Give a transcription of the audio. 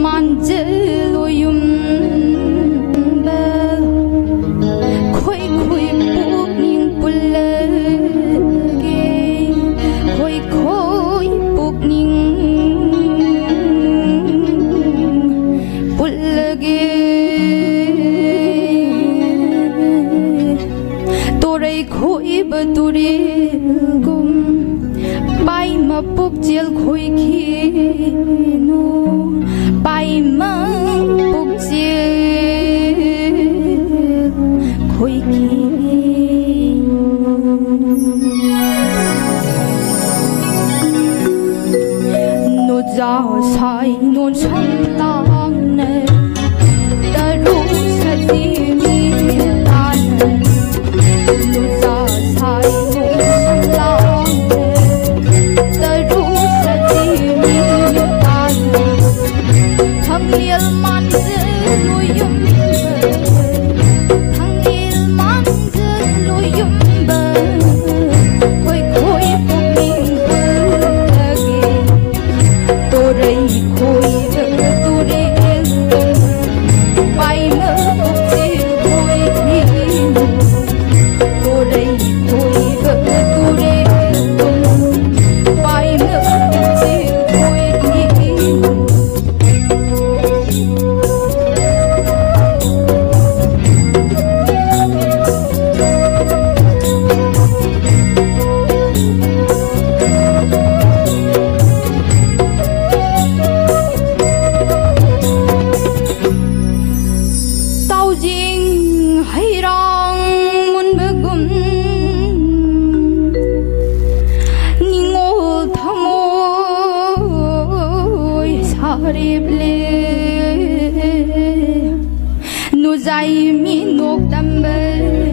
man loyum bel khoi khoi pup ning pulage khoi khoi pup ning pulage torai khoi baturi gum bai ma pup jel khoi khi no bai ma pup jel khoi khi no za sai non cham tang ne da ru sa ti mi tan no za sai non cham tang da ru sa ti mi tan thang liel man luyum thang liel man luyum khoi khoi pup ning pulage torai khoi baturi bai ma pup jel khoi khi torai khoi baturi bai ma pup jel khoi khi tao jing hay rong mun begum ningol thamoi sarip le nu zai mi nok tambel